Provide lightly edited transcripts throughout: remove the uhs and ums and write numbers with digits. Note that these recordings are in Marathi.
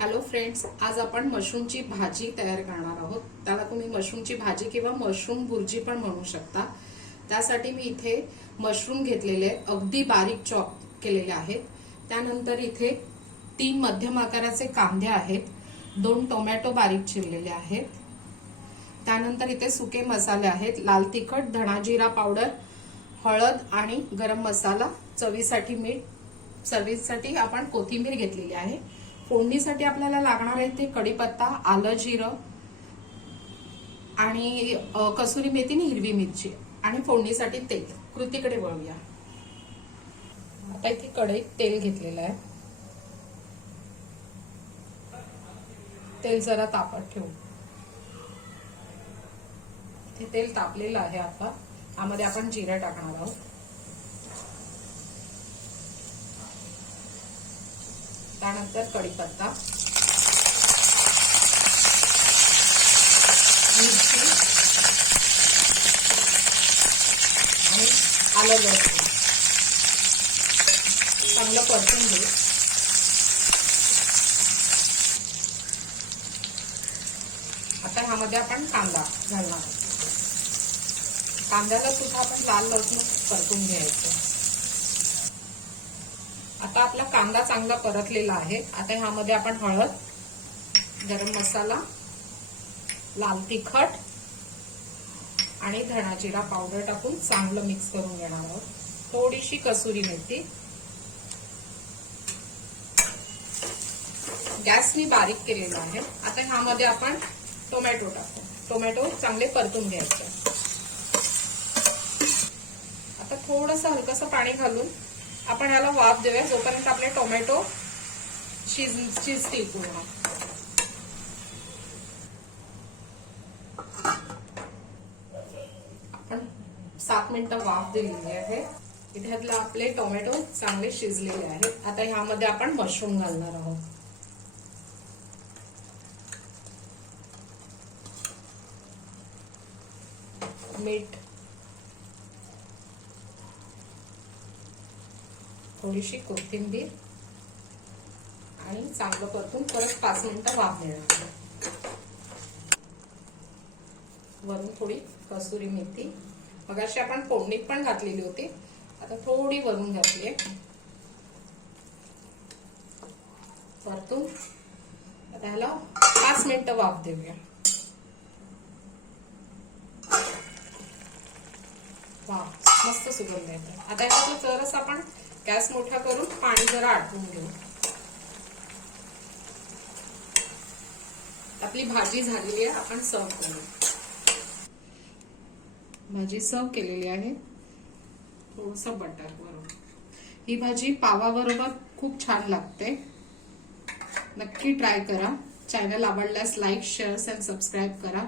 हॅलो फ्रेंड्स, आज आपण मशरूमची भाजी तयार करणार आहोत। त्याला तुम्ही मशरूमची भाजी किंवा मशरूम भुर्जी पण म्हणू शकता। त्यासाठी मी इथे मशरूम घेतलेले अगदी बारीक चॉप केलेले आहेत। त्यानंतर इथे 3 मध्यम आकाराचे कांदे आहेत, 2 टोमॅटो बारीक चिरलेले आहेत। त्यानंतर इथे सुके मसाले आहेत, लाल तिखट, धणा जिरा पावडर, हळद आणि गरम मसाला, चवीसाठी मीठ, सर्व्हिससाठी आपण कोथिंबीर घेतलेली आहे। फोडणीसाठी आपल्याला लागणार आहे ते कढीपत्ता, आलं, जिरं आणि कसुरी मेथी आणि हिरवी मिरची आणि फोडणीसाठी तेल। कृतीकडे वळूया। आता इथे कढईत तेल घेतलेलं आहे, तेल जरा तापत ठेवू। हे तेल तापलेलं आहे। आता यामध्ये आपण जिरं टाकणार आहोत, त्यानंतर कढीपत्ता, मिरची आणि आलं लसूण चांगलं परतून घेऊ। आता ह्यामध्ये आपण कांदा घालणार आहोत। कांद्याला सुद्धा आपण लाल लसूण परतून घ्यायचं। आता आपला कांदा चांगला परतलेला आहे। आता ह्यामध्ये आपण हळद, गरम मसाला, लाल तिखट आणि धणा जिरा पावडर टाकून चांगलं मिक्स करून घेणार आहोत। थोडीशी कसुरी मेथी, गॅस मी बारीक केलेला आहे। आता ह्यामध्ये आपण टोमॅटो टाकू। टोमॅटो चांगले परतून घ्यायचे। आता थोडंसं हलकसं पाणी घालून आपण याला वाफ देऊया, जोपर्यंत आपले टोमॅटो शिजतील पूर्ण। आपण 7 मिनिटं वाफ दिलेली आहे। इथे आपले टोमॅटो चांगले शिजलेले आहेत। आता ह्यामध्ये आपण मशरूम घालणार आहोत। मीठ, थोडीशी कोथिंबीर आणि चांगलं परतून परत 5 मिनिटं वाफ देणार। वरून थोडी कसुरी मेथी, मगाशी आपण फोडणीत पण घातलेली होती, आता थोडी वरून घातली आहे। परतून आता ह्याला 5 मिनिटं वाफ देऊया। वाह, मस्त सुगंध येतो। आता ह्याचा जरासा आपण गॅस मोठा करून पाणी जरा आटवून घेऊ। आपली भाजी झालेली आहे, आपण सर्व करू। भाजी सर्व केलेली आहे, थोडंसं बटर वरून। ही भाजी पावाबरोबर खूप छान लागते, नक्की ट्राय करा। चॅनल आवडल्यास लाईक, शेअर आणि सबस्क्राईब करा।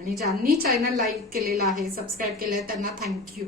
आणि ज्यांनी चॅनल लाईक केलेला आहे, सबस्क्राईब केलंय, त्यांना थँक्यू।